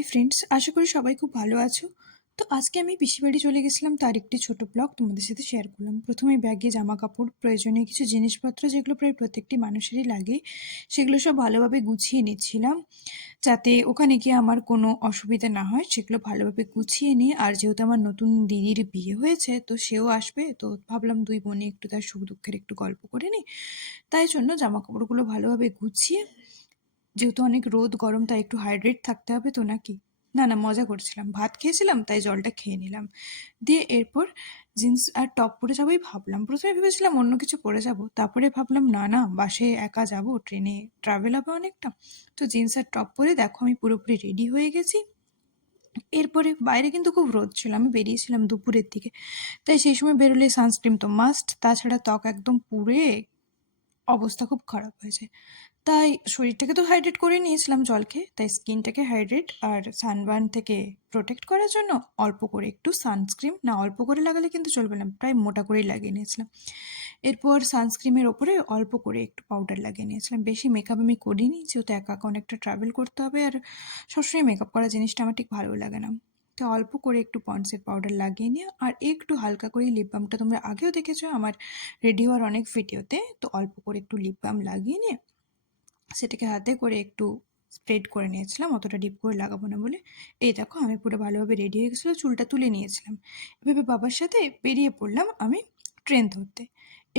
Hi friends, আশা করি সবাই খুব ভালো আছো। তো আজকে আমি পিসির বাড়ি চলে গেছিলাম, তার একটি ছোট ব্লগ তোমাদের সাথে শেয়ার করলাম। প্রথমে ব্যাগে জামা কাপড়, প্রয়োজনীয় কিছু জিনিসপত্র যেগুলো প্রায় প্রত্যেকটি মানুষেরই লাগে, সেগুলো সব ভালোভাবে গুছিয়ে নিচ্ছিলাম, যাতে ওখানে গিয়ে আমার কোনো অসুবিধা না হয়। সেগুলো ভালোভাবে গুছিয়ে নিই। আর যেহেতু আমার নতুন দিদির বিয়ে হয়েছে, তো সেও আসবে, তো ভাবলাম দুই বোনে একটু তার সুখ দুঃখের একটু গল্প করে নিই। তাই জন্য জামা কাপড়গুলো ভালোভাবে গুছিয়ে, যেহেতু অনেক রোদ গরম, তাই একটু হাইড্রেট থাকতে হবে তো নাকি। না না, মজা করছিলাম, ভাত খেয়েছিলাম তাই জলটা খেয়ে নিলাম। দিয়ে এরপর জিন্স আর টপ পরে যাবোই ভাবলাম। প্রথমে ভেবেছিলাম অন্য কিছু পরে যাব, তারপরে ভাবলাম না না, বাসে একা যাব, ট্রেনে ট্রাভেল হবে অনেকটা। তো জিন্স আর টপ পরে দেখো আমি পুরোপুরি রেডি হয়ে গেছি। এরপরে বাইরে কিন্তু খুব রোদ ছিল, আমি বেরিয়েছিলাম দুপুরের দিকে, তাই সেই সময় বেরোলে সানস্ক্রিন তো মাস্ট, তাছাড়া ত্বক একদম পুড়ে অবস্থা খুব খারাপ হয়ে যায়। তাই শরীরটাকে তো হাইড্রেট করে নিয়েছিলাম জল খেয়ে, তাই স্কিনটাকে হাইড্রেট আর সানবার্ন থেকে প্রোটেক্ট করার জন্য অল্প করে একটু সানস্ক্রিন, না অল্প করে লাগালে কিন্তু চলবে না, প্রায় মোটা করেই লাগিয়ে নিয়েছিলাম। এরপর সানস্ক্রিনের ওপরে অল্প করে একটু পাউডার লাগিয়ে নিয়েছিলাম। বেশি মেকআপ আমি করিনি, যেহেতু একা একা অনেকটা ট্রাভেল করতে হবে, আর সবসময় মেকআপ করা জিনিসটা আমার ঠিক ভালো লাগে না। তো অল্প করে একটু পন্ডসের পাউডার লাগিয়ে নিয়ে, আর একটু হালকা করে লিপ বামটা তোমরা আগেও দেখেছো আমার রেডি হওয়ার অনেক ভিডিওতে, তো অল্প করে একটু লিপ বাম লাগিয়ে নিয়ে সেটাকে হাতে করে একটু স্প্রেড করে নিয়েছিলাম, অতটা ডিপ করে লাগাবো না বলে। এই দেখো আমি পুরো ভালোভাবে রেডি হয়ে গেছিলো, চুলটা তুলে নিয়েছিলাম। এভাবে বাবার সাথে বেরিয়ে পড়লাম আমি ট্রেন ধরতে।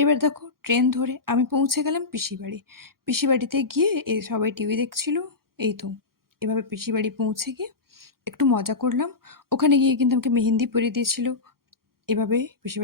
এবার দেখো ট্রেন ধরে আমি পৌঁছে গেলাম পিসি বাড়ি। পিসি বাড়িতে গিয়ে সবাই টিভি দেখছিল। এই তো এভাবে পিসি বাড়ি পৌঁছে গিয়ে একটু মজা করলাম। ওখানে গিয়ে কিন্তু আমাকে মেহেন্দি পরিয়ে দিয়েছিল। এভাবে পিসি বাড়ি